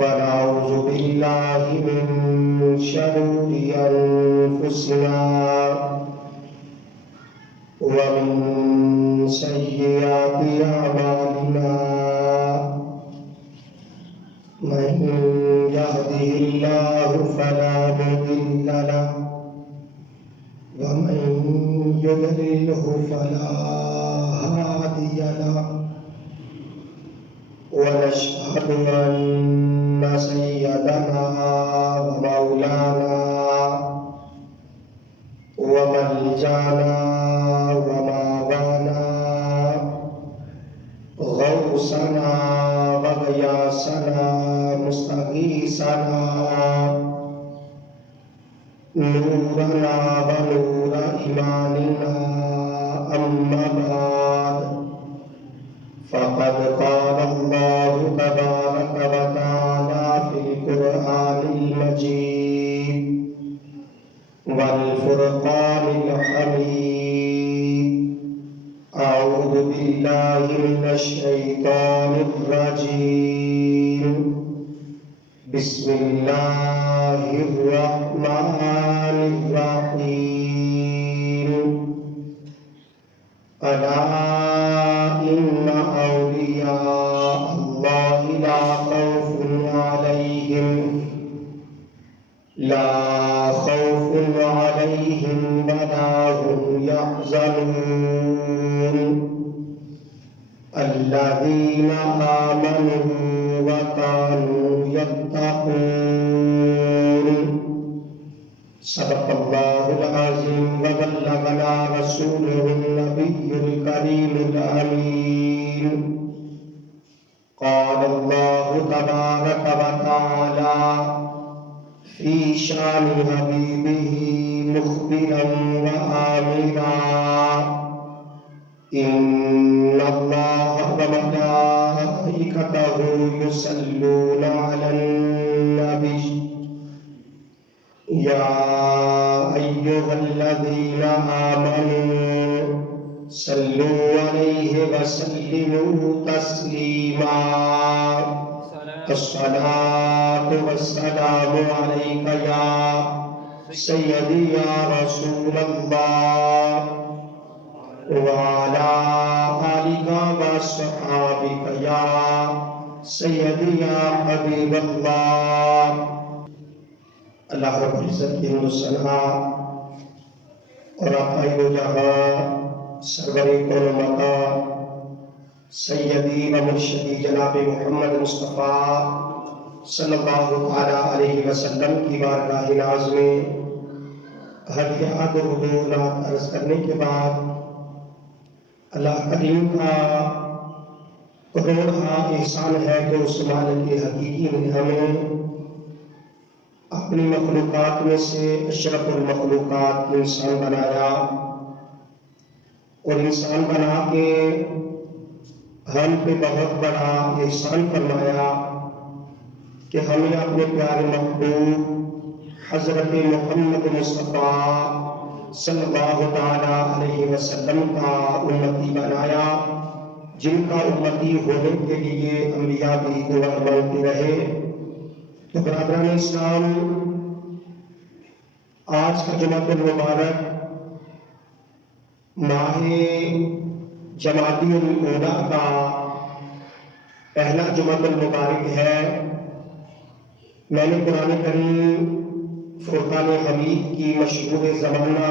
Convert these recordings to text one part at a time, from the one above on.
ونعوذ بالله من شرور أنفسنا ومن سيئات أعمالنا من يهده الله فلا مضل له ومن يضلله فلا هادي له ونشهد أن سيدنا ومولانا وملجانا وماوانا غوثنا وغياثنا مستغيثنا نورنا ونور إيماننا أما بعد فقد قال الله تبارك وتعالى في القرآن المجيد والفرقان الحميد أعوذ بالله من الشيطان الرجيم بسم الله الرحمن الرحيم ألا إن أولياء الله لا خوف عليهم ولا هم يحزنون الذين آمنوا وكانوا يتقون صدق الله العظيم وبلغنا رسوله النبي الكريم الأمين قال الله تبارك وتعالى في شان حبيبه مخبرا وآمرا إن الله وملائكته يصلون على النبي يا أيها الذين آمنوا صلوا عليه وسلموا تسليما الصلاة والسلام عليك يا سيدي يا رسول الله وعلى آلك وصحابك يا سيدي يا حبيب الله اللہ رب العزت کی حمد اور آقائے و جہاں سرور کون مقا سیدی و مرشدی جناب محمد مصطفیٰ صلی اللہ علیہ وسلم کی بارگاہ ناز میں ہدیات و حضورات عرض کرنے کے بعد اللہ کریم کا کروڑا احسان ہے کہ اس مالک حقیقی نے ہمیں اپنی مخلوقات میں سے اشرف المخلوقات انسان بنایا اور انسان بنا کے ہم پہ بہت بڑا احسان فرمایا کہ ہمیں اپنے پیارے محبوب حضرت محمد مصطفیٰ صلی اللہ علیہ وسلم کا امتی بنایا جن کا امتی ہونے کے لیے انبیاء بھی دعا مانگتے رہے۔ تو برادران اسلام، آج کا جمعہ المبارک ماہ جمادی الاولیٰ کا پہلا جمعہ المبارک ہے۔ میں نے قرآن کریم فرقان حمید کی مشہور زمانہ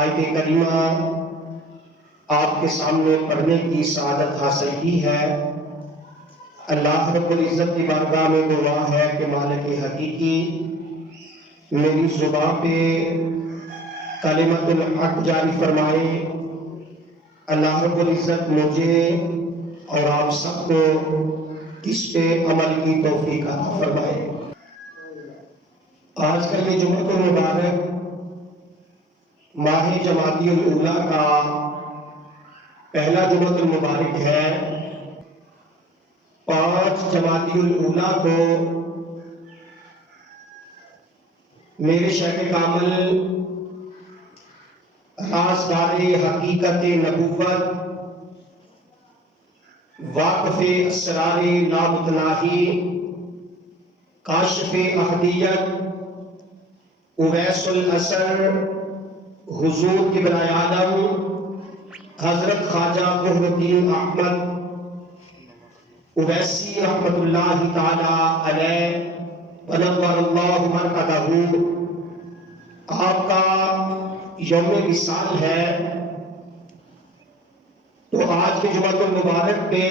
آیت کریمہ آپ کے سامنے پڑھنے کی سعادت حاصل کی ہے۔ اللہ رب العزت کی بارگاہ میں دعا ہے کہ مالک حقیقی میری زبان پہ کلمت الحق جاری فرمائے۔ اللہ رب العزت مجھے اور آپ سب کو اس پہ عمل کی توفیق عطا فرمائے۔ آج کا یہ جمعہ المبارک ماہ جمادی الاولیٰ کا پہلا جمعہ المبارک ہے۔ 5 جمادی الاولیٰ کو میرے شیخ کامل رازدار حقیقت نبوت واقف اسرار لامتناہی کاشف احدیت اویس الاثر حضور قبلہ عالم حضرت خواجہ بحر الدین احمد اویسی رحمۃ اللہ تعالی علیہ ونور اللہ مرقدہ، آپ کا یوم وصال ہے، تو آج کے جمعۃ المبارک پہ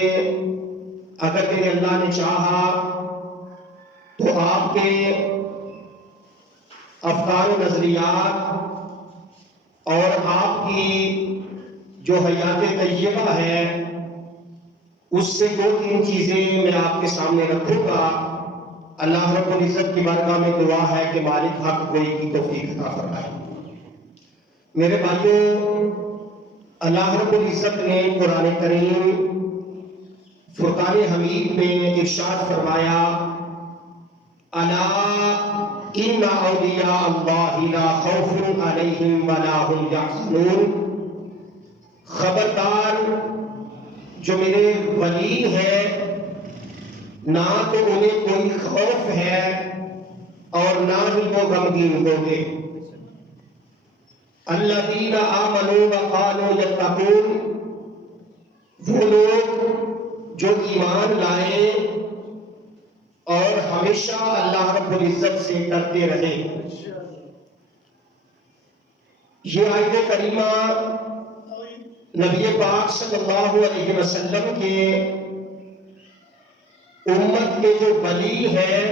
اگر میرے اللہ نے چاہا تو آپ کے افکار و نظریات اور آپ کی جو حیات طیبہ ہے اس سے 2-3 چیزیں میں آپ کے سامنے رکھوں گا۔ اللہ رب العزت کی بارگاہ میں دعا ہے کہ مالک حق گوئی کی توفیق عطا فرمائے۔ میرے بھائیوں، اللہ رب العزت نے قرآن کریم فرقان حمید میں ارشاد فرمایا، الا ان اولیاء اللہ لا خوف علیہم ولا هم یحزنون، خبردار جو میرے ولی ہیں نہ تو انہیں کوئی خوف ہے اور نہ ہی وہ غمگین ہوں گے۔ الذین آمنوا وقالوا یتقون، وہ لوگ جو ایمان لائے اور ہمیشہ اللہ رب العزت سے ڈرتے رہے۔ یہ آیت کریمہ نبی پاک صلی اللہ علیہ وسلم کے امت کے جو ولی ہیں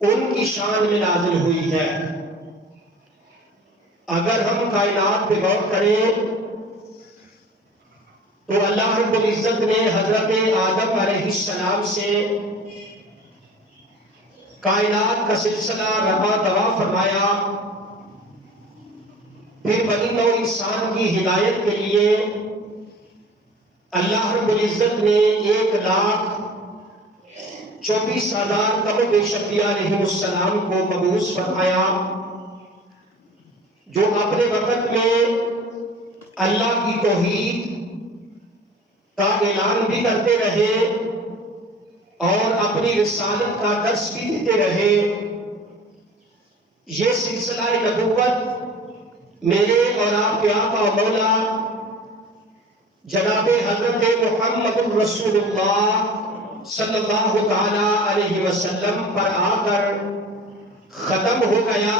ان کی شان میں نازل ہوئی ہے۔ اگر ہم کائنات پہ غور کریں تو اللہ رب العزت نے حضرت آدم علیہ السلام سے کائنات کا سلسلہ رواں دواں فرمایا، پھر بنی نوع انسان کی ہدایت کے لیے اللہ رب العزت نے 1,24,000 کم و بیش انبیاء علیہ السلام کو مبعوث فرمایا، جو اپنے وقت میں اللہ کی توحید کا اعلان بھی کرتے رہے اور اپنی رسالت کا درس بھی دیتے رہے۔ یہ سلسلہ نبوت میرے اور آپ کے آقا و مولا جناب حضرت محمد رسول اللہ صلی اللہ تعالی علیہ وسلم پر آ کر ختم ہو گیا۔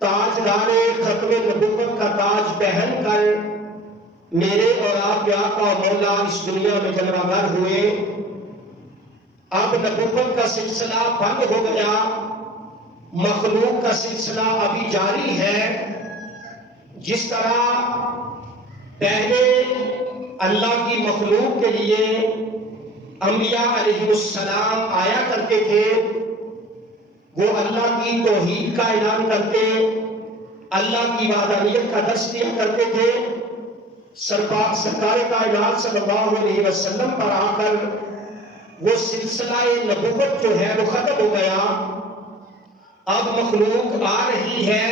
تاجدار ختم نبوت کا تاج پہن کر میرے اور آپ کے آقا و مولا اس دنیا میں جلوہ گر ہوئے۔ اب نبوت کا سلسلہ بند ہو گیا، مخلوق کا سلسلہ ابھی جاری ہے۔ جس طرح پہلے اللہ کی مخلوق کے لیے انبیاء علیہ السلام آیا کرتے تھے، وہ اللہ کی توحید کا اعلان کرتے، اللہ کی وحدانیت کا درس دیا کرتے تھے، سرکار کائنات صلی اللہ علیہ وسلم پر آ کر وہ سلسلہ نبوت جو ہے وہ ختم ہو گیا۔ اب مخلوق آ رہی ہے،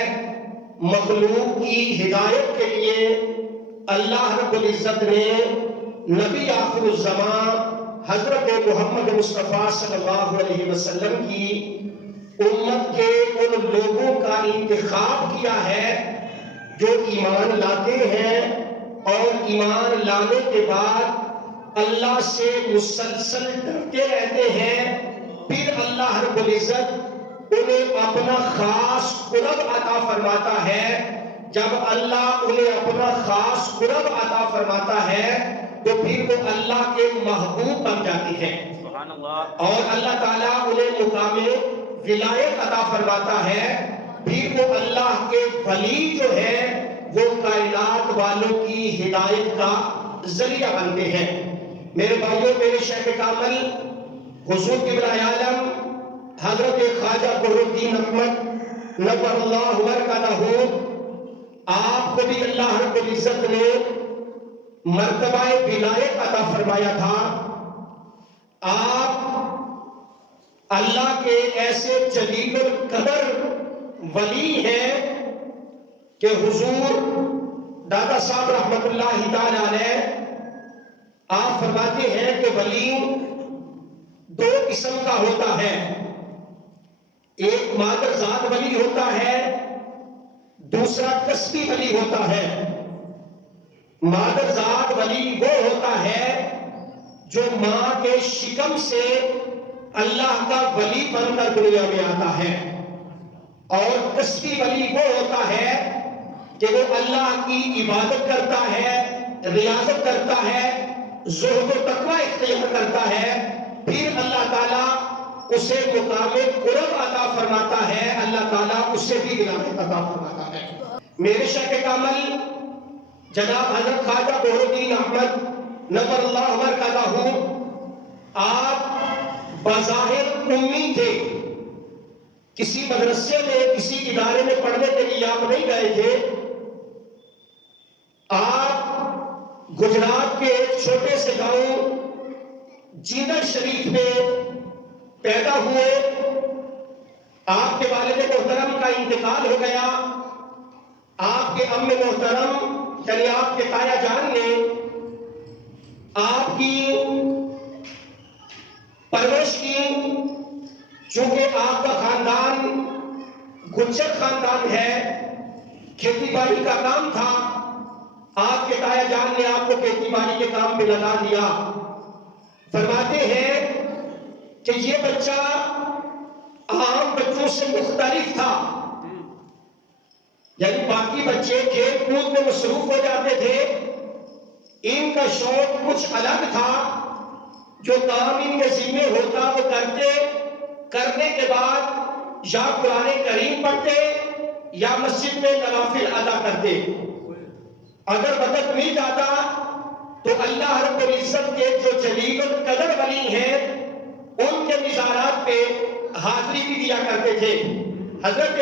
مخلوق کی ہدایت کے لیے اللہ رب العزت نے نبی آخر الزمان حضرت محمد مصطفیٰ صلی اللہ علیہ وسلم کی امت کے ان لوگوں کا انتخاب کیا ہے جو ایمان لاتے ہیں اور ایمان لانے کے بعد اللہ سے مسلسل ڈرتے رہتے ہیں۔ پھر اللہ رب العزت انہیں اپنا خاص قرب عطا فرماتا ہے۔ جب اللہ انہیں اپنا خاص قرب عطا فرماتا ہے تو پھر وہ اللہ کے محبوب بن جاتے ہیں، اور اللہ تعالیٰ انہیں مقام ولایت عطا فرماتا ہے۔ پھر وہ اللہ کے ولی جو ہے وہ کائنات والوں کی ہدایت کا ذریعہ بنتے ہیں۔ میرے بھائیوں، میرے شیخ کامل حضور قبلہ عالم حضرت خواجہ بحر الدین احمد نور اللہ مرقدہ، آپ کو بھی اللہ رب العزت نے مرتبہ ولایت عطا فرمایا تھا۔ آپ اللہ کے ایسے جلیل القدر ولی ہیں کہ حضور دادا صاحب رحمت اللہ تعالی علیہ آپ فرماتے ہیں کہ ولی دو قسم کا ہوتا ہے، ایک مادر ذات ولی ہوتا ہے، دوسرا کسبی ولی ہوتا ہے۔ مادر ذات ولی وہ ہوتا ہے جو ماں کے شکم سے اللہ کا ولی بن کر دنیا میں آتا ہے، اور کسبی ولی وہ ہوتا ہے کہ وہ اللہ کی عبادت کرتا ہے، ریاضت کرتا ہے، زہد و تقوی اختیار کرتا ہے، پھر اللہ تعالیٰ اسے مقام قرب عطا فرماتا ہے، اللہ تعالیٰ اسے بھی ولایت عطا فرماتا ہے۔ میرے شیخ کامل جناب حضرت خواجہ بہر الدین احمد نور اللہ مرکزہ، آپ بظاہر امی تھے، کسی مدرسے میں کسی ادارے میں پڑھنے کے لیے آپ نہیں گئے تھے، آپ گجرات کے ایک چھوٹے سے گاؤں جیندر شریف میں پیدا ہوئے، آپ کے والد محترم کا انتقال ہو گیا، آپ کے ام محترم یعنی آپ کے تایا جان نے آپ کی پرورش کی، چونکہ آپ کا خاندان گجر خاندان ہے، کھیتی باڑی کا کام تھا، آپ کے تایا جان نے آپ کو کھیتی باڑی کے کام میں لگا دیا۔ فرماتے ہیں کہ یہ بچہ عام بچوں سے مختلف تھا، یعنی باقی بچے کھیل کود میں مصروف ہو جاتے تھے، ان کا شوق کچھ الگ تھا، جو کام ان کے ذمہ ہوتا وہ کرنے کے بعد یا قرآن کریم پڑھتے یا مسجد میں نوافل ادا کرتے۔ اگر وقت مل جاتا تو اللہ رب العزت کے جو جلیل القدر ولی ہیں ان کے مزارات پہ حاضری بھی دیا کرتے تھے۔ حضرت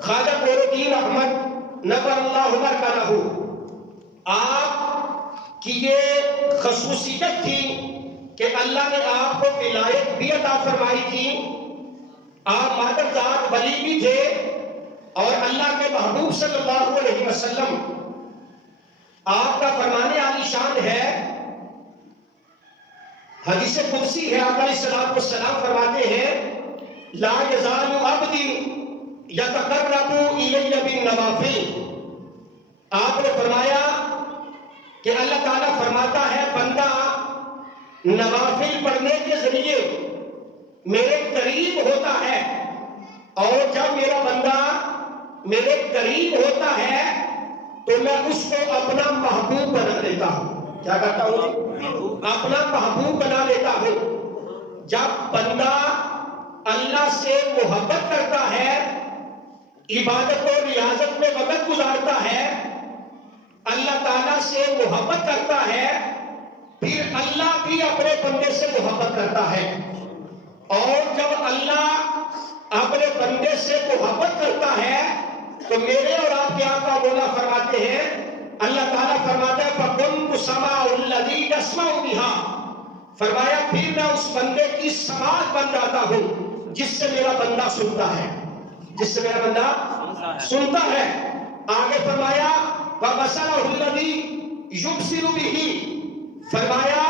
خواجہ بہر الدین احمد نور اللہ مرکزہ، آپ کی یہ خصوصیت تھی کہ اللہ نے آپ کو ولایت بھی عطا فرمائی تھی، آپ مادر ذات ولی بھی تھے، اور اللہ کے محبوب صلی اللہ علیہ وسلم آپ کا فرمان عالی شان ہے، حدیث قدسی ہے، آقا علیہ السلام فرماتے ہیں لا یزال عبدی یتقرب الی بالنوافل۔ آپ نے فرمایا کہ اللہ تعالیٰ فرماتا ہے بندہ نوافل پڑھنے کے ذریعے میرے قریب ہوتا ہے، اور جب میرا بندہ میرے قریب ہوتا ہے تو میں اس کو اپنا محبوب بنا لیتا ہوں۔ کیا کہتا ہوں؟ اپنا محبوب بنا لیتا ہوں۔ جب بندہ اللہ سے محبت کرتا ہے، عبادت و ریاضت میں وقت گزارتا ہے، اللہ تعالیٰ سے محبت کرتا ہے، پھر اللہ بھی اپنے بندے سے محبت کرتا ہے، اور جب اللہ اپنے بندے سے محبت کرتا ہے تو میرے اور آپ کے آقا مولا فرماتے ہیں، اللہ تعالیٰ فرماتا ہے فَكُنْتُ سَمَعُ الَّذِي يَسْمَعُ بِهَا، فرمایا پھر میں اس بندے کی سماعت بن جاتا ہوں جس سے میرا بندہ سنتا ہے، جس سے میرا بندہ سنتا ہے۔ آگے فرمایا وَبَصَرَهُ الَّذِي يُبْصِرُ بِهِ، فرمایا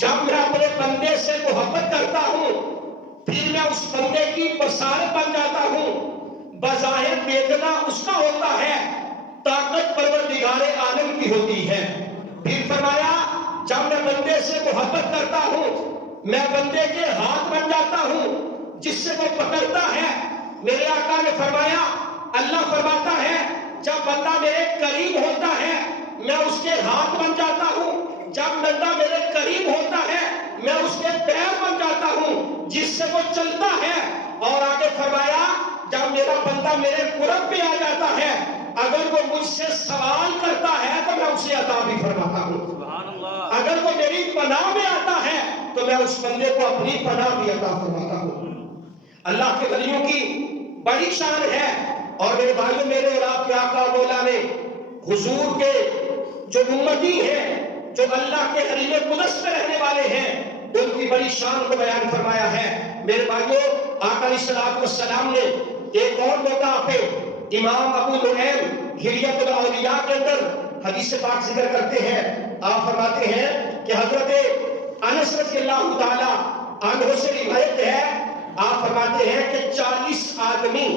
جب میں اپنے بندے سے محبت کرتا ہوں پھر میں اس بندے کی بصارت بن جاتا ہوں، بظاہر دیکھنا اس کا ہوتا ہے، طاقت پروردگار عالم کی ہوتی ہے۔ پھر فرمایا جب میں بندے سے محبت کرتا ہوں میں بندے کے ہاتھ بن جاتا ہوں جس سے وہ پکڑتا ہے۔ میرے آقا نے فرمایا، اللہ فرماتا ہے جب بندہ میرے قریب ہوتا ہے میں اس کے ہاتھ بن جاتا ہوں، جب بندہ میرے قریب ہوتا ہے میں اس کے پیر بن جاتا ہوں جس سے وہ چلتا ہے۔ اور آگے فرمایا جب میرا بندہ میرے قرب پہ آ جاتا ہے اگر وہ مجھ سے سوال کرتا ہے تو میں اسے عطا بھی فرماتا ہوں، اگر وہ میری پناہ میں آتا ہے تو میں اس بندے کو اپنی پناہ بھی عطا فرماتا ہوں۔ اللہ کے ولیوں کی بڑی شان ہے، اور میرے بھائیوں میرے اور آپ کے آقا مولا نے حضور کے جو امتی ہیں جو اللہ کے حریم قدس میں رہنے والے ہیں ان کی بڑی شان کو بیان فرمایا ہے۔ میرے بھائیوں آقا علیہ السلام نے ایک اور موقع پہ امام ابو نعیم حلیۃ الاولیاء کے اندر حدیث پاک ذکر کرتے ہیں، آپ فرماتے ہیں کہ حضرت انس رضی اللہ تعالی عنہ سے روایت ہے، آپ فرماتے ہیں کہ 40 آدمی،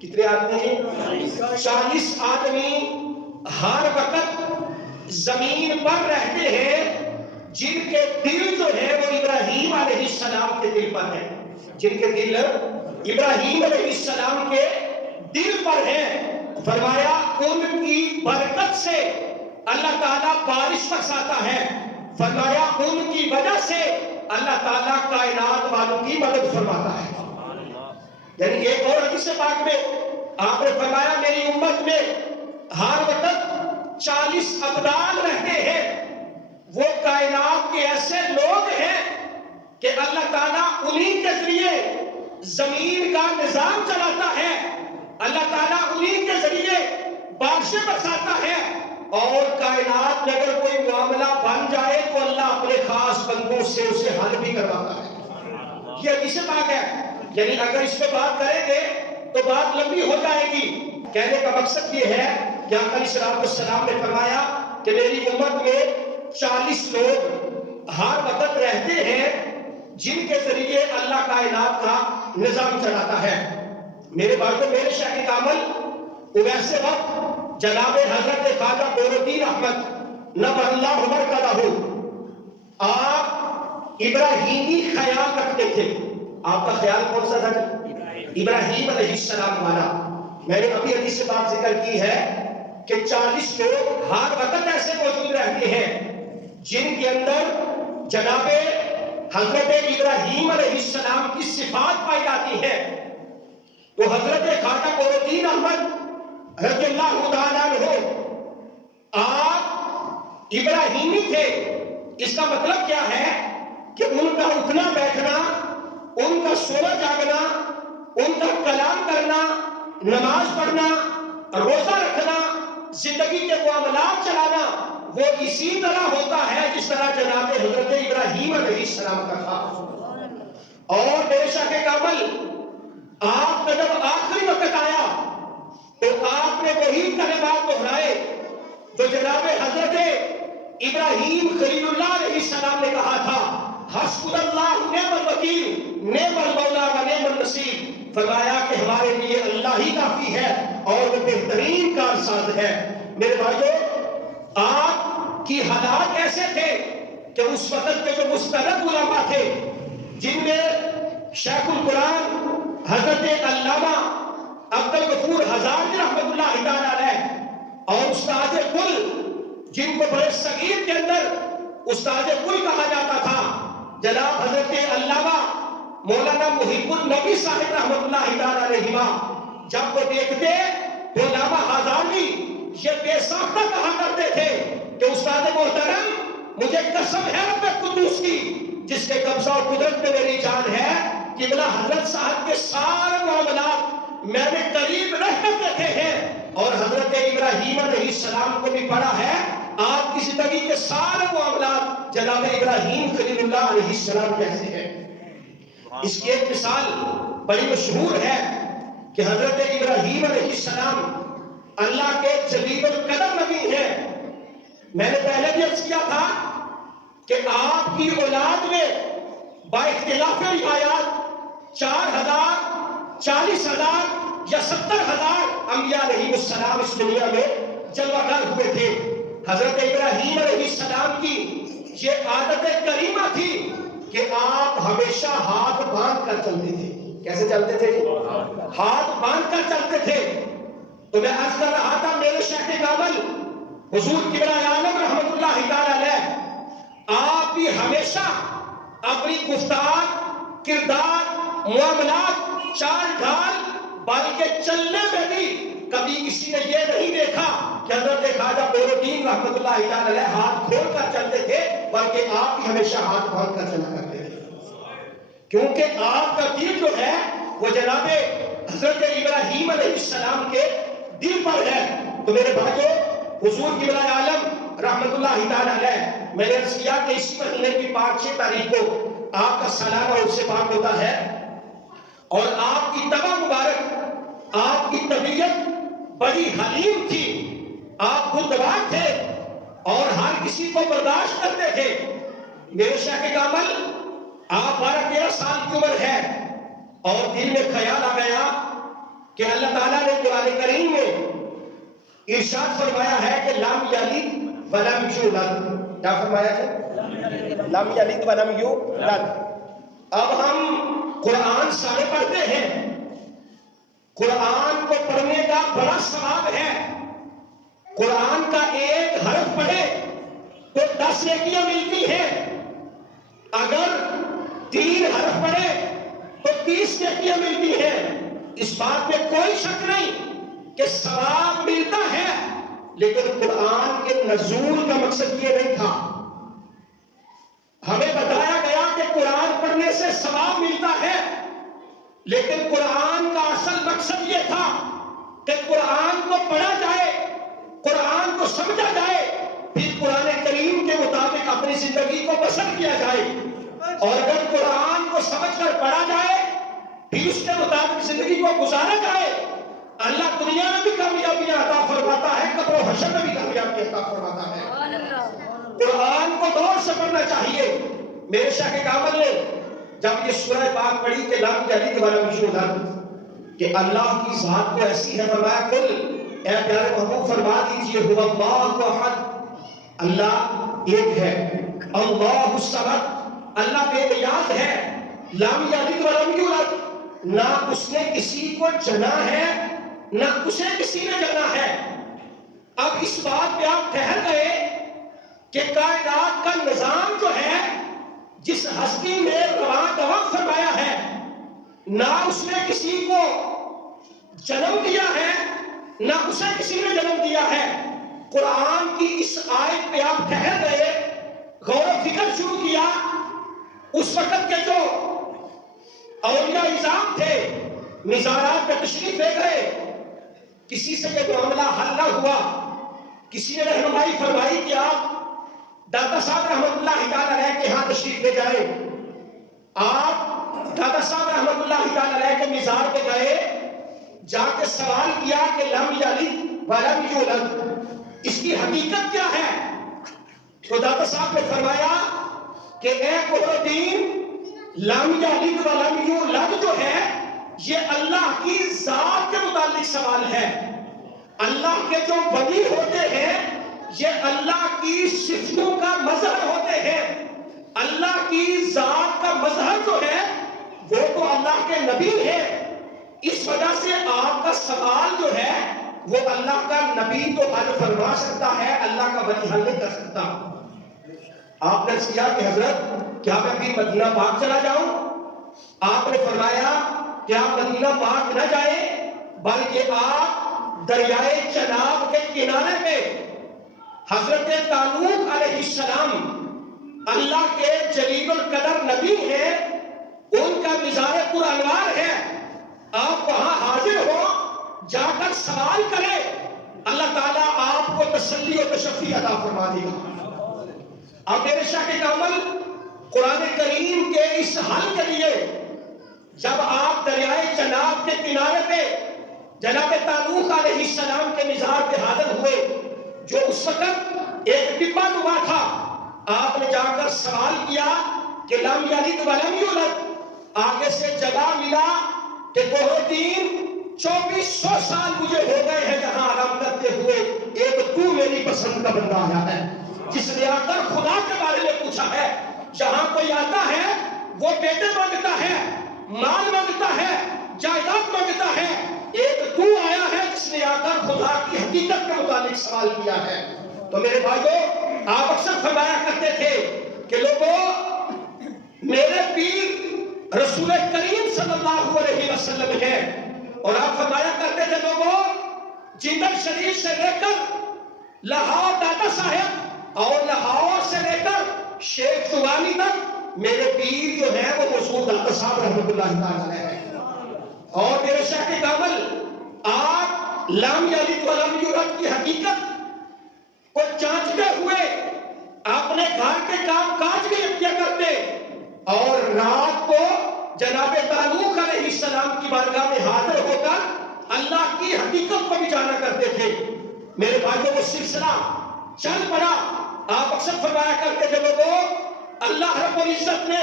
کتنے آدمی؟ 40 آدمی ہر وقت زمین پر رہتے ہیں جن کے دل جو ہے وہ ابراہیم علیہ السلام کے دل پر ہے، جن کے دل ابراہیم علیہ السلام کے دل پر ہے۔ فرمایا ان کی برکت سے اللہ تعالیٰ بارش برساتا ہے، فرمایا ان کی وجہ سے اللہ تعالیٰ کائنات والوں کی مدد فرماتا ہے۔ یعنی ایک اور حدیث پاک میں آپ نے فرمایا میری امت میں ہر وقت 40 ابدال رہتے ہیں، وہ کائنات کے ایسے لوگ ہیں کہ اللہ تعالیٰ انہی کے ذریعے زمین کا نظام چلاتا ہے، اللہ تعالیٰ انہی کے ذریعے بارشیں برساتا ہے، اور کائنات میں اگر کوئی معاملہ بن جائے تو اللہ اپنے خاص بندوں سے اسے حل بھی کرواتا ہے۔ یہ حدیث پاک ہے، یعنی اگر اس پہ بات کریں گے تو بات لمبی ہو جائے گی۔ کہنے کا مقصد یہ ہے کہ آقا علیہ السلام نے فرمایا کہ میری امت میں 40 لوگ ہر وقت رہتے ہیں جن کے ذریعے اللہ کائنات کا نظام چلاتا ہے۔ میرے بھائیو، میرے شیخ کامل ویسے وقت جناب حضرت خواجہ نور الدین احمد نور اللہ مرکزہ، آپ ابراہیمی خیال رکھتے تھے۔ آپ کا خیال کون سا تھا؟ ابراہیم علیہ السلام والا۔ میں نے ابھی حدیث سے بات ذکر کی ہے کہ 40 لوگ ہر وقت ایسے موجود رہتے ہیں جن کے اندر جناب حضرت ابراہیم علیہ السلام کی صفات پائی جاتی ہے۔ تو حضرت خواجہ نور الدین احمد رضی اللہ تعالیٰ عنہ آپ ابراہیمی تھے۔ اس کا مطلب کیا ہے کہ ان کا اٹھنا بیٹھنا، ان کا سونا جاگنا، ان کا کلام کرنا، نماز پڑھنا، روزہ رکھنا، زندگی کے معاملات چلانا، وہ اسی طرح ہوتا ہے جس طرح جناب حضرت ابراہیم علیہ السلام کا تھا۔ اور میرے شیخ کامل، آپ کا جب آخری وقت آیا تو آپ نے وہی کلمات دہرائے جو جناب حضرت ابراہیم خلیل اللہ علیہ السلام نے کہا تھا، حسبنا اللہ نعم الوکیل نعم المولا و نعم النصیر۔ فرمایا کہ ہمارے لیے اللہ ہی کافی ہے اور وہ بہترین کارساز ہے۔ میرے بھائیو، آپ کی حالات ایسے تھے کہ اس وقت کے جو مستند علماء تھے، جن میں شیخ القرآن حضرت علامہ عبدالغفور ہزاروی رحمۃ اللہ تعالیٰ علیہ، اور استاد کل جن کو بڑے صغیر کے اندر استاد کل کہا جاتا تھا، جناب حضرت علامہ مولانا محب النبی صاحب رحمۃ اللہ تعالیٰ علیہ، جب وہ دیکھتے تو علامہ ہزاروی یہ بے ساختہ کہا کرتے تھے کہ استاد محترم، مجھے قسم ہے رب قدوس کی جس کے قبضہ و قدرت میں میری جان ہے، قبلہ حضرت صاحب کے سارے معاملات میں نے قریب رہ کر دیکھے ہیں، اور حضرت ابراہیم علیہ السلام کو بھی پڑھا ہے۔ آپ کی زندگی کے سارے معاملات جناب ابراہیم خلیل اللہ علیہ السلام کیسے ہیں۔ اس کی ایک مثال بڑی مشہور ہے کہ حضرت ابراہیم علیہ السلام اللہ کے جلیل القدر نبی ہیں۔ میں نے پہلے بھی عرض کیا تھا کہ آپ کی اولاد میں با اختلاف روایات 4000 40,000 یا 70,000 انبیاء علیہ السلام اس دنیا میں جلوہ گر ہوئے تھے۔ حضرت ابراہیم علیہ السلام کی یہ عادت کریمہ تھی کہ آپ ہمیشہ ہاتھ باندھ کر چلتے تھے۔ کیسے چلتے تھے؟ ہاتھ باندھ کر چلتے تھے۔ تو میں عرض کر رہا تھا میرے شیخ کامل حضور کبریٰ عالم رحمت اللہ تعالیٰ علیہ، آپ بھی ہمیشہ اپنی گفتار، کردار، معاملات، چال ڈھال، بلکہ چلنے میں بھی کبھی کسی نے یہ نہیں دیکھا کہ حضرت خواجہ نور الدین رحمت اللہ تعالیٰ علیہ ہاتھ کھول کر چلتے تھے، بلکہ آپ بھی ہمیشہ ہاتھ باندھ کر چلا کرتے تھے، کیونکہ آپ کا دل جو ہے وہ جناب حضرت ابراہیم علیہ السلام کے دل پر ہے۔ تو میرے بھائیو، حضور کبریٰ عالم رحمت اللہ تعالیٰ علیہ، میں نے عرض کیا کہ اسی مہینے کی 5-6 تاریخ کو آپ کا سالانہ عرس پاک ہوتا ہے، اور آپ کی طبع مبارک، آپ کی طبیعت بڑی حلیم تھی، آپ خوددار تھے اور ہر کسی کو برداشت کرتے تھے۔ میرے شیخ کامل، آپ 12-13 سال کی عمر ہے اور دل میں خیال آ گیا کہ اللہ تعالیٰ نے قرآن کریم میں ارشاد فرمایا ہے کہ لم یلد ولم یولد. کیا فرمایا ہے؟ لم یلد ولم یولد. اب ہم قرآن سارے پڑھتے ہیں، قرآن کو پڑھنے کا بڑا ثواب ہے. قرآن کا ایک حرف پڑھے تو 10 نیکیاں ملتی ہیں. اگر 3 حرف پڑھے تو 30 نیکیاں ملتی ہیں. اس بات میں کوئی شک نہیں کہ ثواب ملتا ہے، لیکن قرآن کے نزول کا مقصد یہ نہیں تھا. ہمیں بتایا گیا کہ قرآن پڑھنے سے ثواب ملتا ہے، لیکن قرآن کا اصل مقصد یہ تھا کہ قرآن کو پڑھا جائے، قرآن کو سمجھا جائے، پھر قرآن کریم کے مطابق اپنی زندگی کو بسر کیا جائے. اور اگر قرآن کو سمجھ کر پڑھا جائے پھر اس کے مطابق زندگی کو گزارا جائے، اللہ دنیا میں بھی کامیابی عطا فرماتا ہے، قبر و حشر میں بھی کامیابی عطا فرماتا ہے. قرآن کو دور سے پڑھنا چاہیے. میرے شاہ کامل نے جب یہ سورہ پاک پڑھی کہ لم یلد ولم یولد، کہ اللہ کی ذات تو ایسی ہے، فرمایا کل اے پیارے محبوب فرما دیجئے هو اللہ احد، اللہ ایک ہے. اللہ الصمد، اللہ بے نیاز ہے. لم یلد ولم یولد، نہ اس نے کسی کو جنا ہے نہ اسے کسی نے جنا ہے. اب اس بات پہ آپ ٹھہر گئے کہ کائنات کا نظام جو ہے جس ہستی نے رواں دواں فرمایا ہے، نہ اس نے کسی کو جنم دیا ہے نہ اسے کسی نے جنم دیا ہے. قرآن کی اس آیت پہ آپ ٹھہر گئے، غور و فکر شروع کیا. اس وقت کے جو اولیاء اعظام تھے مزارات میں تشریف لے گئے، کسی سے یہ معاملہ حل نہ ہوا. کسی نے رہنمائی فرمائی کہ آپ دادا صاحب رحمت اللہ تعالی علیہ کے ہاں تشریف لے جائیں. آپ دادا صاحب رحمت اللہ تعالی علیہ کے مزار پہ گئے، جا کے سوال کیا کہ لم یلد ولم یولد، اس کی حقیقت کیا ہے؟ تو دادا صاحب نے فرمایا کہ اے قرآن، لم یلد ولم یولد جو ہے یہ اللہ کی ذات کے متعلق سوال ہے. اللہ کے جو ولی ہوتے ہیں یہ اللہ کی صفتوں کا مظہر ہوتے ہیں. اللہ کی ذات کا مظہر جو ہے وہ تو اللہ کے نبی ہے. اس وجہ سے آپ کا سوال جو ہے وہ اللہ کا نبی تو حل فرما سکتا ہے، اللہ کا ولی حل نہیں کر سکتا. آپ نے کیا کہ حضرت کیا میں بھی مدینہ پاک چلا جاؤں؟ آپ نے فرمایا کہ آپ مدینہ پاک نہ جائیں، بلکہ آپ دریائے چناب کے کنارے پہ حضرت طالوت علیہ السلام اللہ کے جلیل القدر نبی ہیں، ان کا مزار پرانوار ہے. آپ وہاں حاضر ہو، جا کر سوال کریں، اللہ تعالیٰ آپ کو تسلی و تشفی عطا فرما دے گا. اب میرے شاہ کامل قرآن کریم کے اس حل کے لیے جب آپ دریائے چناب کے کنارے پہ جناب طالوت علیہ السلام کے مزار پہ حاضر ہوئے، جو اس وقت ایک ڈبہ نما تھا، آپ نے جا کر سوال کیا کہ لم یلد ولم یولد. آگے سے جواب ملا کہ بہت 2400 سال مجھے ہو گئے ہیں یہاں آرام کرتے ہوئے، ایک تو میری پسند کا بندہ آیا ہے جس نے آ کر خدا کے بارے میں پوچھا ہے. جہاں کوئی آتا ہے وہ بیٹے مانگتا ہے، مال مانگتا ہے، جائیداد مانگتا ہے. ایک تو آیا ہے جس نے آ کر خدا کی حقیقت کے متعلق سوال کیا ہے. تو میرے بھائیو، آپ اکثر فرمایا کرتے تھے کہ لوگوں میرے پیر رسول کریم صلی اللہ علیہ وسلم ہے، اور آپ فرمایا کرتے تھے لوگوں جندل شریف سے لے کر لاہور دادا صاحب اور لاہور سے لے کر شیخ سوانی تک میرے پیر جو ہے وہ حضور دادا صاحب رحمۃ اللہ تعالی علیہ ہے. اور میرے شاہ کامل آپ لم یلد ولم یولد کی حقیقت کو جانچتے ہوئے اپنے گھر کے کام کاج بھی کیا کرتے اور رات کو جناب طالوت علیہ السلام کی بارگاہ میں حاضر ہو کر اللہ کی حقیقت کو بھی جانا کرتے تھے. میرے بھائیوں کو سلسلہ چل پڑا. آپ اکثر فرمایا کرتے تھے لوگوں اللہ رب العزت نے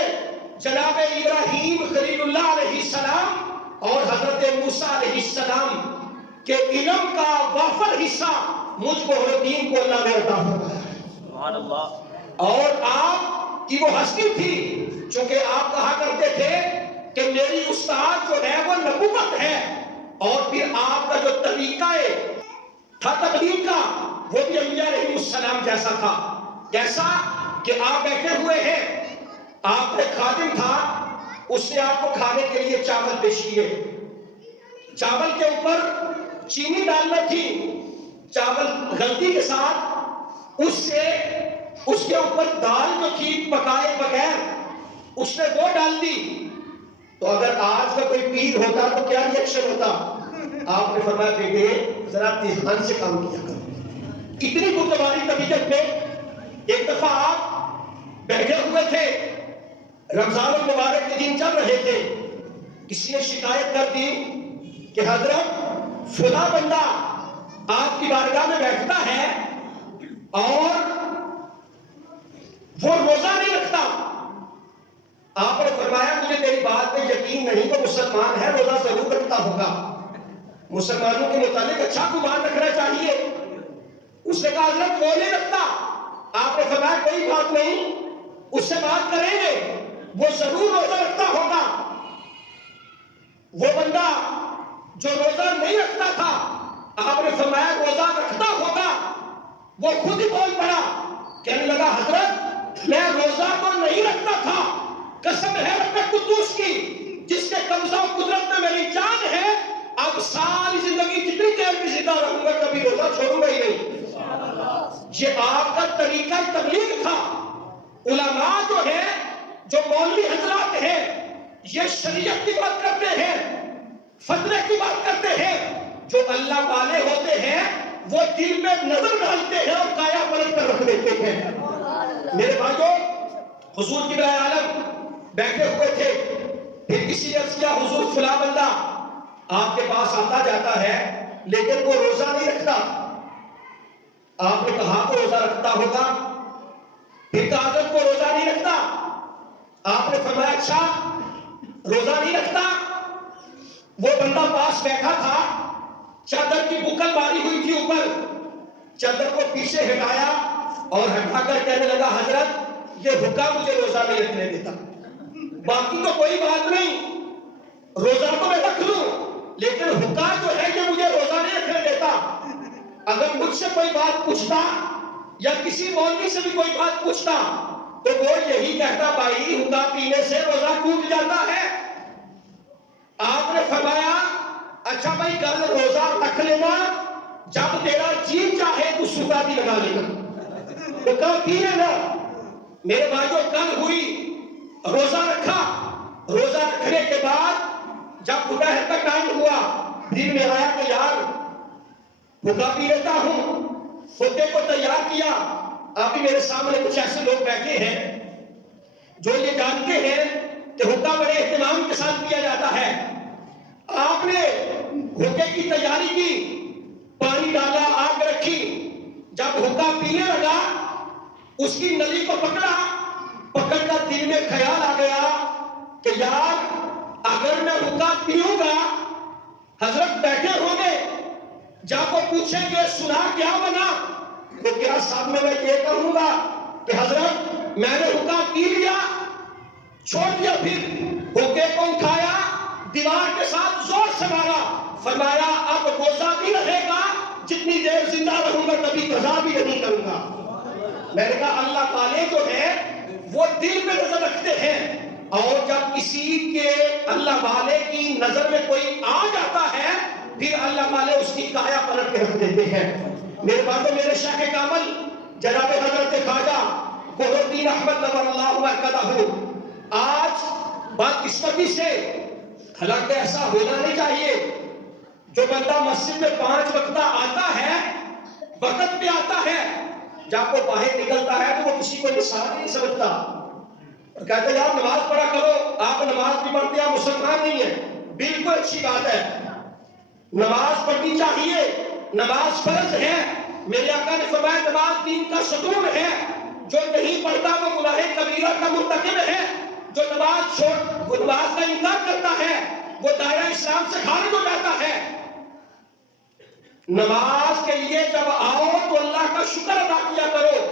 جناب ابراہیم خلیل اللہ علیہ السلام اور حضرت موسیٰ علیہ السلام کے علم کا وافر حصہ مجھ بہرالدین کو اللہ نے عطا فرمایا ہے۔ سبحان اللہ۔ اور آپ کی وہ ہستی تھی، چونکہ آپ کہا کرتے تھے کہ میری استاد جو ہے وہ نبوت ہے، اور پھر آپ کا جو طریقہ تھا تقدیم کا وہ بھی انبیاء علیہ السلام جیسا تھا۔ کیسا کہ آپ بیٹھے ہوئے ہیں، آپ ایک خادم تھا، اس نے آپ کو کھانے کے لیے چاول پیش کیے، چاول کے اوپر چینی ڈالنا تھی، چاول غلطی کے ساتھ اس کے اوپر دال جو تھی پکائے بغیر اس نے وہ ڈال دی، تو اگر آج کا کوئی پیر ہوتا تو کیا ریئیکشن ہوتا؟ آپ نے فرمایا بیٹے ذرا دھیان سے کام کیا کرو۔ اتنی گفتگاری طبیعت میں ایک دفعہ آپ بیٹھے ہوئے تھے، رمضان المبارک کے دن چل رہے تھے، کسی نے شکایت کر دی کہ حضرت فلاں بندہ آپ کی بارگاہ میں بیٹھتا ہے اور وہ روزہ نہیں رکھتا۔ آپ نے فرمایا مجھے تیری بات پہ یقین نہیں، تو مسلمان ہے، روزہ ضرور رکھتا ہوگا، مسلمانوں کے متعلق اچھا گمان رکھنا چاہیے۔ اس نے کہا حضرت وہ نہیں رکھتا۔ آپ نے فرمایا کوئی بات نہیں، اس سے بات کریں گے، وہ ضرور روزہ رکھتا ہوگا۔ وہ بندہ جو روزہ نہیں رکھتا تھا، آپ نے فرمایا روزہ رکھتا ہوگا۔ وہ خود ہی بول پڑا، کہنے لگا حضرت میں روزہ تو نہیں رکھتا تھا، قسم ہے رب قدوس کی جس کے قبضہ و قدرت میں میری جان ہے، اب ساری زندگی جتنی دیر بھی زندہ رہوں گا کبھی روزہ چھوڑوں گا ہی نہیں۔ یہ آپ کا طریقہ تبلیغ تھا۔ علماء جو ہے، جو مولوی حضرات ہیں، یہ شریعت کی بات کرتے ہیں، فتوے کی بات کرتے ہیں۔ جو اللہ والے ہوتے ہیں وہ دل میں نظر ڈالتے ہیں اور کایا پلٹ کر رکھ دیتے ہیں۔ میرے بھائیوں، حضور کی رائے عالم بیٹھے ہوئے تھے، پھر کسی نے عرض کیا حضور فلاں بندہ آپ کے پاس آتا جاتا ہے لیکن وہ روزہ نہیں رکھتا۔ آپ نے کہا تو روزہ رکھتا ہوگا، پھر کہا حضرت وہ روزہ نہیں رکھتا۔ آپ نے فرمایا اچھا روزہ نہیں رکھتا۔ وہ بندہ پاس بیٹھا تھا، چادر کی بکل ماری ہوئی تھی اوپر، چادر کو پیچھے ہٹایا اور ہٹا کر کہنے لگا حضرت یہ حکا مجھے روزہ نہیں رکھنے دیتا، باقی تو کوئی بات نہیں، روزہ تو میں رکھ لوں لیکن حکا جو ہے کہ مجھے روزہ نہیں رکھنے دیتا۔ اگر مجھ سے کوئی بات پوچھتا یا کسی مولوی سے بھی کوئی بات پوچھتا تو وہ یہی کہتا بھائی حکا پینے سے روزہ ٹوٹ جاتا ہے۔ آپ نے فرمایا اچھا بھائی کل روزہ رکھ لینا، جب تیرا جی چاہے تو صبح بھی لگا لینا، تو کل پی لینا۔ میرے بھائیوں کل ہوئی، روزہ رکھا، روزہ رکھنے کے بعد جب دوپہر کا ٹائم ہوا، دل میں آیا کہ یار حکا پی لیتا ہوں، خطے کو تیار کیا۔ ابھی میرے سامنے کچھ ایسے لوگ بیٹھے ہیں جو یہ جانتے ہیں کہ حکا بڑے اہتمام کے ساتھ کیا جاتا ہے۔ آپ نے حکے کی تیاری کی، پانی ڈالا، آگ رکھی، جب حکا پینے لگا اس کی نلی کو پکڑا، پکڑ کر دل میں خیال آ گیا کہ یار اگر میں حکا پیوں گا حضرت بیٹھے ہوں گے، جب وہ پوچھیں گے سنا کیا بنا تو کیا صاحب میں یہ کہوں گا کہ حضرت میں نے حکا پی لیا، چھوڑ دیا، پھر حکے کو اٹھایا، دیوار کے ساتھ زور سے مارا، فرمایا اب روزہ بھی رہے گا، جتنی دیر زندہ رہوں گا کبھی قضا بھی نہیں کروں گا۔ میں نے کہا اللہ تعالی جو ہے وہ دل میں نظر رکھتے ہیں، اور جب کسی کے اللہ والے کی نظر میں کوئی آ جاتا ہے پھر اللہ والے اس کی کایا پلٹ کے رکھ دیتے ہیں۔ میرے باتوں میرے شیخ کامل جناب حضرت خواجہ بہرالدین احمد نور اللہ مرکزہ آج بدقسمتی سے، حالانکہ ایسا ہونا نہیں چاہیے، جو بندہ مسجد میں 5 وقت آتا ہے وقت پہ آتا ہے، جب وہ باہر نکلتا ہے تو وہ کسی کو نثار نہیں سمجھتا اور کہتے ہیں یار نماز پڑھا کرو، آپ نماز بھی پڑھتے ہیں، مسلمان نہیں ہے۔ بالکل اچھی بات ہے، نماز پڑھنی چاہیے، نماز فرض ہے۔ میرے آقا نے فرمایا نماز دین کا ستون ہے، جو نہیں پڑھتا وہ گناہ کبیرہ کا مرتکب ہے، جو نماز وہ نماز کا انکار کرتا ہے وہ دائرہ اسلام سے خارج ہو جاتا ہے۔ نماز کے لیے جب آؤ تو اللہ کا شکر ادا کیا کرو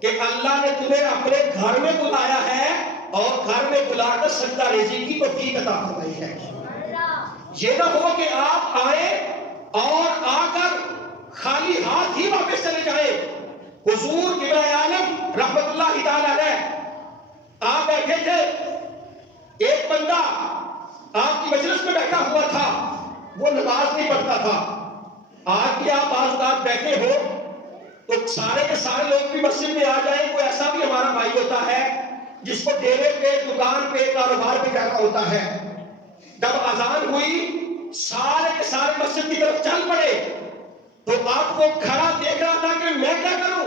کہ اللہ نے تمہیں اپنے گھر میں بلایا ہے اور گھر میں بلا کر سجدہ ریزی کی توفیق عطا فرمائی ہے۔ یہ نہ ہو کہ آپ آئے اور آ کر خالی ہاتھ ہی واپس چلے جائیں۔ حضور کبریٰ عالم رحمت اللہ تعالی علیہ آپ بیٹھے تھے، ایک بندہ آپ کی مجلس میں بیٹھا ہوا تھا، وہ نماز نہیں پڑھتا تھا۔ آج بھی آپ بعض اوقات بیٹھے ہو تو سارے کے سارے لوگ بھی مسجد میں آ جائیں، کوئی ایسا بھی ہمارا بھائی ہوتا ہے جس کو ڈیرے پہ، دکان پہ، کاروبار پہ جانا ہوتا ہے۔ جب اذان ہوئی سارے کے سارے مسجد کی طرف چل پڑے تو آپ کو کھڑا دیکھ رہا تھا کہ میں کیا کروں؟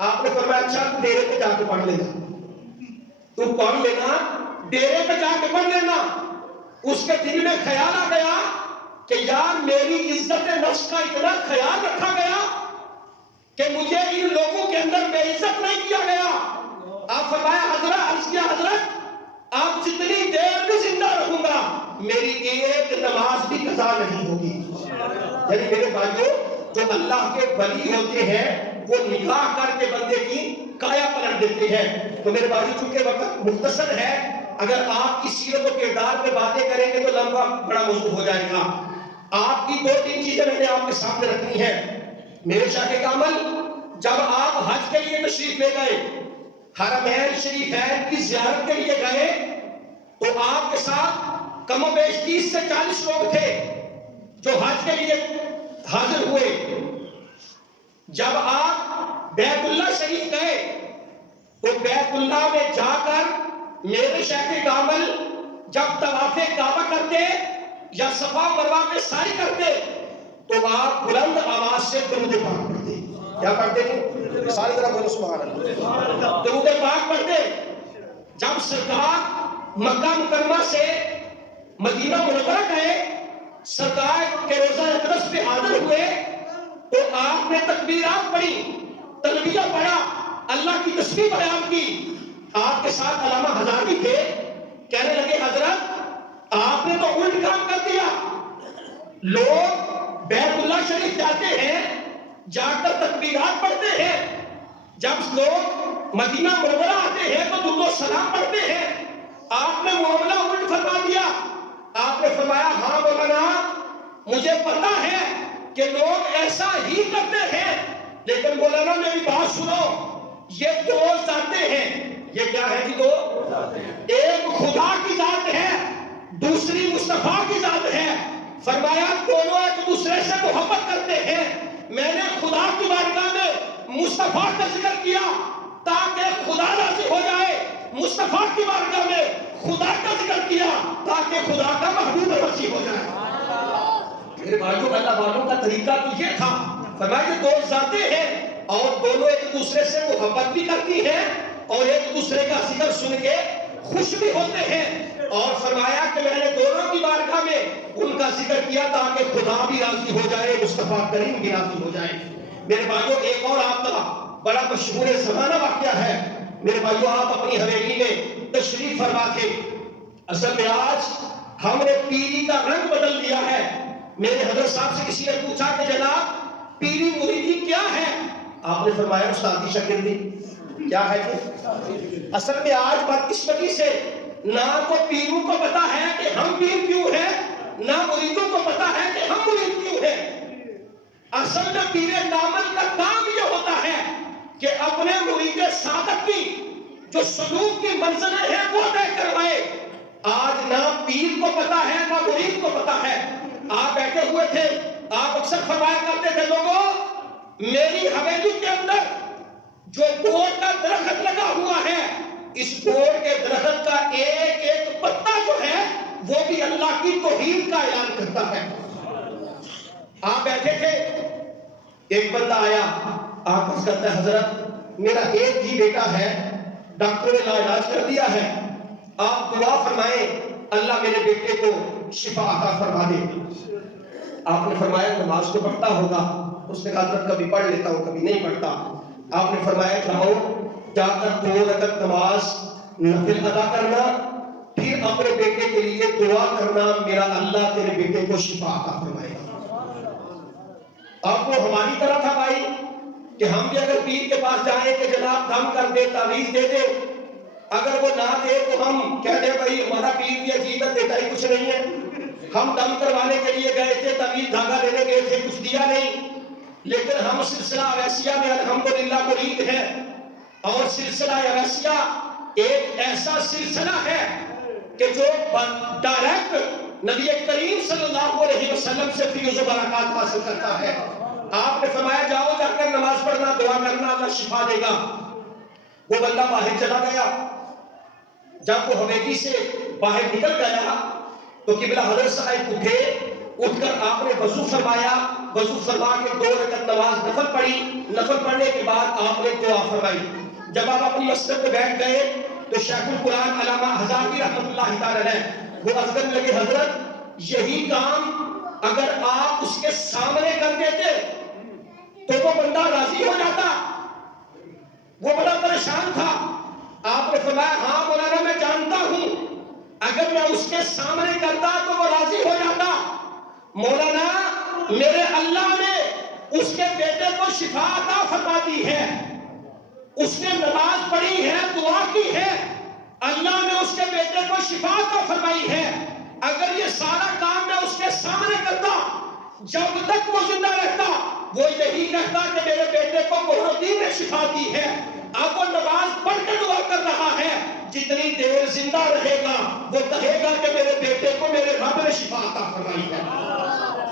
آپ نے فرمایا اچھا تو ڈیرے پہ جا کے پڑھ لینا، تو پڑھ لینا، ڈیرے پہ جا کے پڑھ لینا۔ اس کے دل میں خیال آ گیا کہ یار میری عزت نفس کا اتنا خیال رکھا گیا کہ مجھے ان لوگوں کے اندر بے عزت نہیں کیا گیا۔ آپ فرمایا حضرت، عرض کیا حضرت آپ جتنی دیر بھی زندہ رہوں گا میری ایک نماز بھی قضا نہیں ہوگی۔ یعنی میرے بھائیوں، جو اللہ کے ولی ہوتے ہیں وہ نکاح کر کے بندے کی کایا پلٹ دیتے ہیں۔ تو میرے بھائیوں چونکہ وقت مختصر ہے، اگر آپ کی سیرت و کردار پہ باتیں کریں گے تو لمبا بڑا موضوع ہو جائے گا۔ آپ کی دو تین چیزیں میں نے آپ کے سامنے رکھنی ہیں۔ میرے شاہ کامل، جب آپ حج کے لیے تشریف لے گئے، حرمین شریفین کی زیارت کے لیے گئے تو آپ کے ساتھ کم و بیش 30 سے 40 لوگ تھے جو حج کے لیے حاضر ہوئے۔ جب آپ بیت اللہ شریف گئے تو بیت اللہ میں جا کر میرے شیخ کامل جب طواف کعبہ کرتے یا صفا مروہ پہ سعی کرتے تو آپ بلند آواز سے درود پاک پڑھتے۔ کیا پڑھتے ہیں؟ ساری طرح بولو سبحان اللہ، درود پاک پڑھتے۔ جب سرکار مکہ مکرمہ سے مدینہ منورہ گئے، سرکار کے روزہ اقدس پہ حاضر ہوئے تو آپ نے تکبیرات پڑھی، تلبیہ پڑھا، اللہ کی تسبیح بیان کی۔ آپ کے ساتھ علامہ ہزاروی تھے، کہنے لگے حضرت آپ نے تو الٹ کام کر دیا۔ لوگ بیت اللہ شریف جاتے ہیں، جا کر تکبیرات پڑھتے ہیں، جب لوگ مدینہ منورہ آتے ہیں تو درود و سلام پڑھتے ہیں، آپ نے معاملہ الٹ فرما دیا۔ آپ نے فرمایا ہاں مولانا مجھے پتا ہے کہ لوگ ایسا ہی کرتے ہیں، لیکن مولانا میری بات سنو، یہ دو ذاتیں ہیں۔ یہ کیا ہے جی؟ دو، ایک خدا کی ذات ہے، دوسری مصطفیٰ کی ذات ہے۔ فرمایا دونوں ایک دوسرے سے محبت کرتے ہیں۔ میں نے خدا کی بارگاہ میں مصطفیٰ کا ذکر کیا تاکہ خدا راضی ہو جائے، مصطفیٰ کی بارگاہ میں خدا کا ذکر کیا تاکہ خدا کا محبوب راضی ہو جائے۔ میرے بھائیوں، اللہ والوں کا طریقہ تو یہ تھا۔ فرمایا یہ دو ذاتیں ہیں اور دونوں ایک دوسرے سے محبت بھی کرتی ہیں اور ایک دوسرے کا ذکر سن کے خوش بھی ہوتے ہیں۔ اور فرمایا کہ میں نے دونوں کی بارگاہ میں ان کا ذکر کیا تاکہ خدا بھی راضی ہو جائے، مصطفیٰ کریم بھی راضی ہو جائے۔ میرے بھائیوں، ایک اور آپ کا بڑا مشہور زمانہ واقعہ ہے۔ میرے بھائیوں، آپ اپنی حویلی میں تشریف فرما تھے۔ اصل میں آج ہم نے پیری کا رنگ بدل دیا ہے۔ میرے حضرت صاحب سے کسی نے پوچھا کہ جناب پیری مریدی کیا ہے؟ آپ نے فرمایا استادی شاگردی۔ کیا ہے جی؟ اصل میں آج بدقسمتی سے نہ تو پیروں کو پتا ہے کہ ہم پیر کیوں ہیں، نہ مریدوں کو پتا ہے کہ ہم مرید کیوں ہیں۔ اصل میں پیر کامل کا کام یہ ہوتا ہے کہ اپنے مرید صادق کی جو سلوک کی منزلیں ہیں وہ طے کروائے۔ آج نہ پیر کو پتا ہے نہ مرید کو پتا ہے۔ آپ بیٹھے ہوئے تھے، آپ اکثر فرمایا کرتے تھے لوگوں میری حویلی کے اندر جو بور کا درخت لگا ہوا ہے، اس بور کے درخت کا ایک ایک پتا جو ہے وہ بھی اللہ کی توحید کا اعلان کرتا ہے۔ آپ بیٹھے تھے، ایک بندہ آیا، آپ اس کہتا ہے حضرت میرا ایک ہی بیٹا ہے، ڈاکٹر نے علاج کر دیا ہے، آپ دعا فرمائیں اللہ میرے بیٹے کو شفا عطا فرما دے۔ آپ نے فرمایا نماز تو پڑھتا ہوگا؟ اس نے کہا حضرت کبھی پڑھ لیتا ہوں کبھی نہیں پڑھتا۔ آپ نے فرمایا جاؤ جا کر 2 رکعت نماز نفل ادا کرنا، پھر اپنے بیٹے لیے دعا کرنا، میرا اللہ تیرے بیٹے کو شفا عطا فرمائے گا۔ اب وہ ہماری طرح تھا بھائی کہ ہم بھی اگر پیر کے پاس جائیں کہ جناب دم کر دے، تعویذ دے دے، اگر وہ نہ دے تو ہم کہتے ہیں بھائی ہمارا پیر بھی عجیب ہے، دیتا ہی کچھ نہیں ہے۔ ہم دم کروانے کے لیے گئے تھے، تعویذ دھاگا لینے گئے تھے، کچھ دیا نہیں۔ لیکن ہم سلسلہ اویسیہ میں الحمدللہ مرید ہیں، اور سلسلہ اویسیہ ایک ایسا سلسلہ ہے کہ جو ڈائریکٹ نبی کریم صلی اللہ علیہ وسلم سے فیض و برکات حاصل کرتا ہے۔ آپ نے فرمایا جاؤ جا کر نماز پڑھنا، دعا کرنا، اللہ شفا دے گا۔ وہ بندہ باہر چلا گیا، جب وہ حویلی سے باہر نکل گیا تو قبلہ حضرت صاحب اٹھے، اٹھ کر آپ نے وضو فرمایا، وضو فرما کے 2 رکعت نماز نفل پڑھی، نفل پڑھنے کے بعد آپ نے دعا فرمائی۔ جب آپ اپنی مسجد پہ بیٹھ گئے تو شیخ القرآن علامہ ہزاروی رحمۃ اللہ تعالی علیہ وہ عرض کرنے لگے، حضرت یہی کام اگر آپ اس کے سامنے کر دیتے تو وہ بندہ راضی ہو جاتا۔ وہ بڑا پریشان تھا۔ آپ نے فرمایا ہاں مولانا میں جانتا ہوں، اگر میں اس کے سامنے کرتا تو وہ راضی ہو جاتا۔ مولانا میرے اللہ نے اس کے بیٹے کو شفا عطا فرما دی ہے، اس نے نماز پڑھی ہے، دعا کی ہے، اللہ نے اس کے بیٹے کو شفا عطا فرمائی ہے۔ اگر یہ سارا کام میں اس کے سامنے کرتا، جب تک وہ زندہ رہتا وہ یہی کہتا کہ میرے بیٹے کو محمدی نے شفا دی ہے۔ اب وہ نماز پڑھ کے دعا کر رہا ہے، جتنی دیر زندہ رہے گا وہ کہے گا کہ میرے بیٹے کو میرے رب نے شفا عطا فرمائی ہے،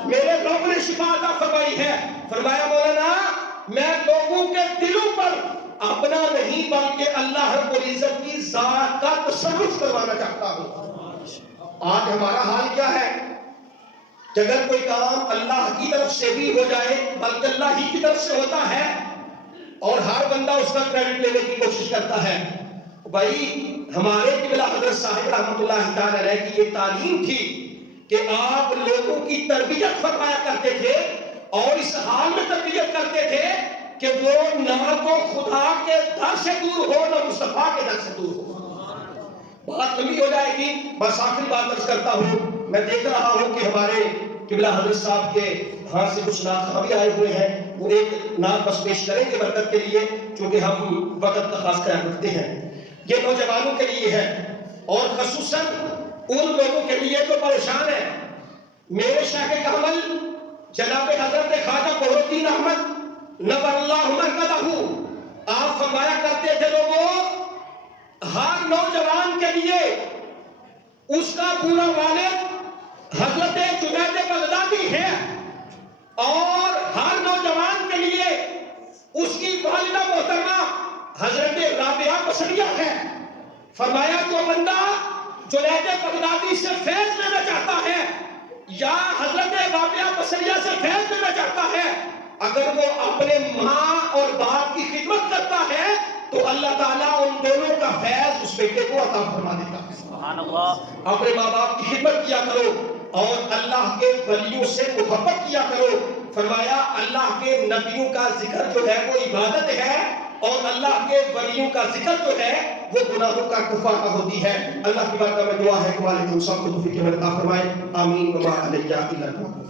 میرے رب نے شفا عطا فرمائی ہے۔ فرمایا مولانا میں لوگوں کے دلوں پر اپنا نہیں بلکہ اللہ رب العزت کی ذات کا تصرف کروانا چاہتا ہوں۔ آج ہمارا حال کیا ہے کہ اگر کوئی کام اللہ کی طرف سے بھی ہو جائے بلکہ اللہ ہی کی طرف سے ہوتا ہے اور ہر بندہ اس کا کریڈٹ لینے کی کوشش کرتا ہے۔ بھائی ہمارے قبلہ حضرت صاحب رحمۃ اللہ تعالی علیہ کی یہ تعلیم تھی کہ آپ لوگوں کی تربیت فرمایا کرتے تھے، اور اس حال میں تربیت کرتے تھے کہ وہ نہ تو خدا کے در سے دور ہو نہ مصطفیٰ کے در سے دور ہو۔ بات لمبی ہو جائے گی، بس آخری بات عرض کرتا ہوں۔ میں دیکھ رہا ہوں کہ ہمارے قبلہ حضرت صاحب کے ہاتھ سے کچھ نعت خواہ بھی آئے ہوئے ہیں، وہ ایک نعت بس پیش کریں گے برکت کے لیے، چونکہ ہم وقت کا خاص خیال رکھتے ہیں۔ یہ نوجوانوں کے لیے ہے اور خصوصاً ان لوگوں کے لیے جو پریشان ہیں۔ میرے شیخ کامل جناب حضرت خواجہ بہر الدین احمد نور اللہ مرکزہ آپ فرمایا کرتے تھے لوگوں ہر نوجوان کے لیے اس کا پورا والد حضرت جنید بغدادی ہے، اور ہر نوجوان کے لیے اس کی والدہ محترمہ حضرت رابعہ پسریا ہے۔ فرمایا جو بندہ جنید بغدادی سے فیض لینا چاہتا ہے یا حضرت رابعہ پسریا سے فیض لینا چاہتا ہے، اگر وہ اپنے ماں اور باپ کی خدمت کرتا ہے تو اللہ تعالیٰ ان دونوں کا فیض اس بیٹے کو عطا فرما دیتا ہے۔ سبحان اللہ۔ اپنے ماں باپ کی خدمت کیا کرو اور اللہ کے ولیوں سے محبت کیا کرو۔ فرمایا اللہ کے نبیوں کا ذکر جو ہے وہ عبادت ہے، اور اللہ کے ولیوں کا ذکر جو ہے وہ گناہوں کا کفارہ ہوتی ہے۔ اللہ کی بارگاہ میں دعا ہے کہ مالک ہم سب کو توفیق عطا فرمائے، آمین۔ وما علیہ الا البلاغ۔